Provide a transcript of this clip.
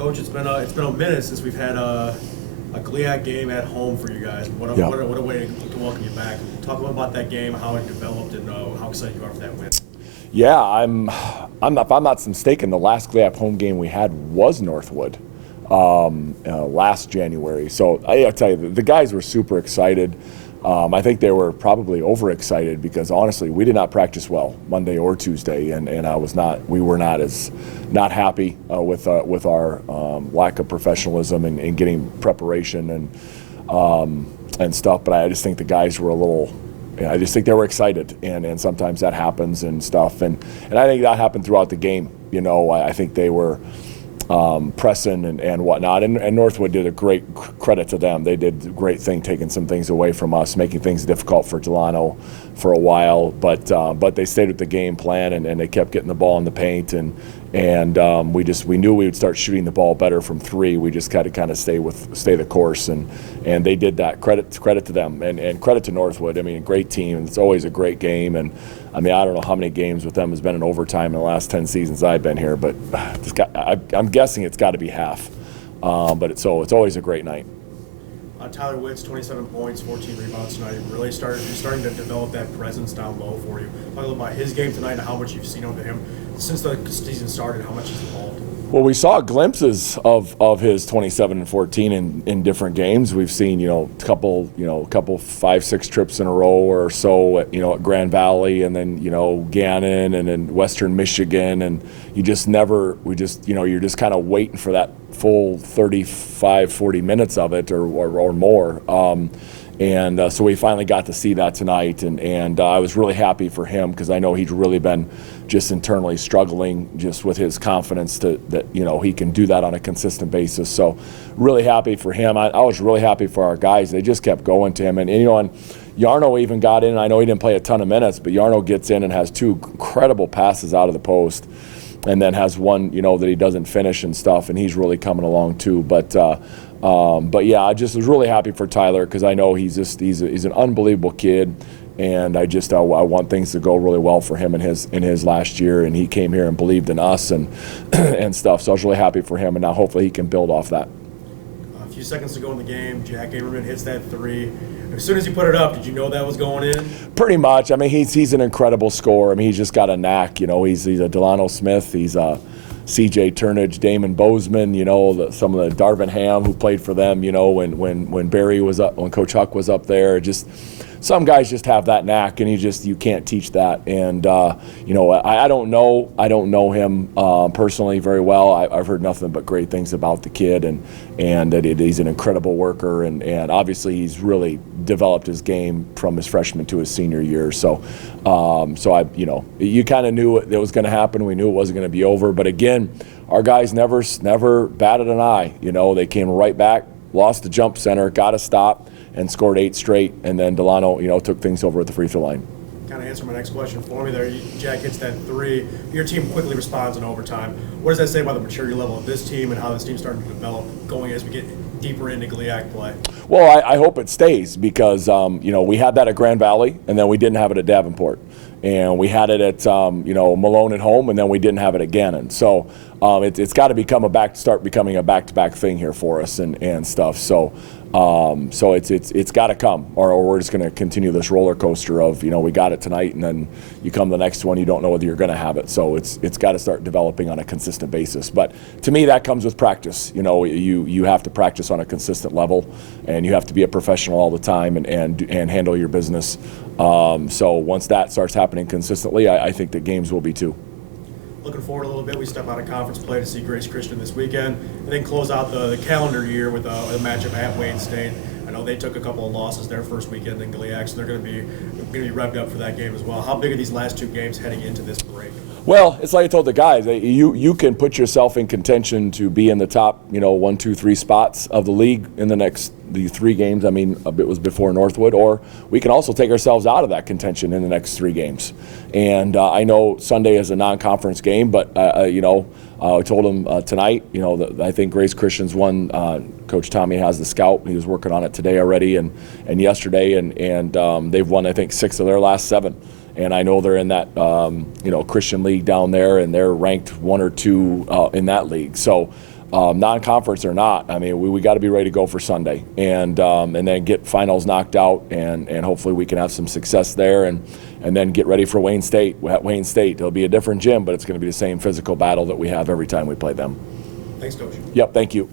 Coach, it's been a minute since we've had a GLIAC game at home for you guys. What a way to welcome you back. Talk about that game, how it developed, and how excited you are for that win. Yeah, if I'm not mistaken, the last GLIAC home game we had was Northwood last January. So I tell you, the guys were super excited. I think they were probably overexcited because honestly, we did not practice well Monday or Tuesday, and we were not happy with our lack of professionalism and getting preparation and stuff. But I just think the guys were I just think they were excited, and sometimes that happens and stuff, and I think that happened throughout the game. You know, I think they were pressing and whatnot, and Northwood did a great credit to them. They did a great thing taking some things away from us, making things difficult for Delano for a while, but they stayed with the game plan and they kept getting the ball in the paint, and we knew we would start shooting the ball better from three. We just had to kind of stay the course, and they did that. Credit to them, and credit to Northwood. I mean, a great team, and it's always a great game. And I mean, I don't know how many games with them has been in overtime in the last 10 seasons I've been here, but I'm guessing it's got to be half. But it's always a great night. Tyler Witt's 27 points, 14 rebounds tonight. Really starting to develop that presence down low for you. Talk a little about his game tonight and how much you've seen of him since the season started. How much he's evolved. Well, we saw glimpses of his 27 and 14 in different games. We've seen a couple 5-6 trips in a row or so at Grand Valley, and then Gannon, and then Western Michigan, and you're just kind of waiting for that full 35-40 minutes of it or more. So we finally got to see that tonight, and I was really happy for him because I know he's really been just internally struggling just with his confidence that he can do that on a consistent basis. So really happy for him. I was really happy for our guys. They just kept going to him, and Yarno even got in. I know he didn't play a ton of minutes, but Yarno gets in and has two incredible passes out of the post, and then has one that he doesn't finish and stuff, and he's really coming along too. But yeah, I just was really happy for Tyler because I know he's an unbelievable kid, and I want things to go really well for him in his last year, and he came here and believed in us and and stuff. So I was really happy for him, and now hopefully he can build off that. A few seconds to go in the game, Jack Aberman hits that three. As soon as he put it up, did you know that was going in? Pretty much. I mean, he's an incredible scorer. I mean, he's just got a knack. He's a Delano Smith. He's a C.J. Turnage, Damon Bozeman, some of the Darvin Ham who played for them, when Barry was up, when Coach Huck was up there. Just some guys just have that knack, and you can't teach that. And I don't know him personally very well. I've heard nothing but great things about the kid, and that he's an incredible worker, and obviously he's really developed his game from his freshman to his senior year. So you kind of knew it was going to happen. We knew it wasn't going to be over. But again, our guys never batted an eye. They came right back, lost the jump center, got a stop, and scored 8 straight, and then Delano, took things over at the free throw line. Kind of answer my next question for me there. Jack hits that three. Your team quickly responds in overtime. What does that say about the maturity level of this team and how this team's starting to develop going as we get deeper into GLIAC play? Well, I hope it stays because, we had that at Grand Valley, and then we didn't have it at Davenport. And we had it at, Malone at home, and then we didn't have it at Gannon. So it's got to start becoming a back-to-back thing here for us and stuff. So it's got to come, or we're just going to continue this roller coaster of we got it tonight, and then you come the next one, you don't know whether you're going to have it. So it's got to start developing on a consistent basis. But to me, that comes with practice. You have to practice on a consistent level, and you have to be a professional all the time and handle your business. So once that starts happening consistently, I think the games will be too. Looking forward a little bit, we step out of conference play to see Grace Christian this weekend, and then close out the calendar year with a matchup at Wayne State. I know they took a couple of losses their first weekend in GLIAC, so they're going to be revved up for that game as well. How big are these last two games heading into this break? Well, it's like I told the guys, you can put yourself in contention to be in the top, 1, 2, 3 spots of the league in the 3 games. I mean, it was before Northwood, or we can also take ourselves out of that contention in the next 3 games. And I know Sunday is a non-conference game, but I told them tonight, that I think Grace Christian's won. Coach Tommy has the scout. He was working on it today already and yesterday, and they've won, I think, 6 of their last 7. And I know they're in that Christian league down there, and they're ranked 1 or 2 in that league. So non-conference or not. I mean, we got to be ready to go for Sunday, and then get finals knocked out, and hopefully we can have some success there, and then get ready for Wayne State. At Wayne State, it'll be a different gym, but it's going to be the same physical battle that we have every time we play them. Thanks, Coach. Yep, thank you.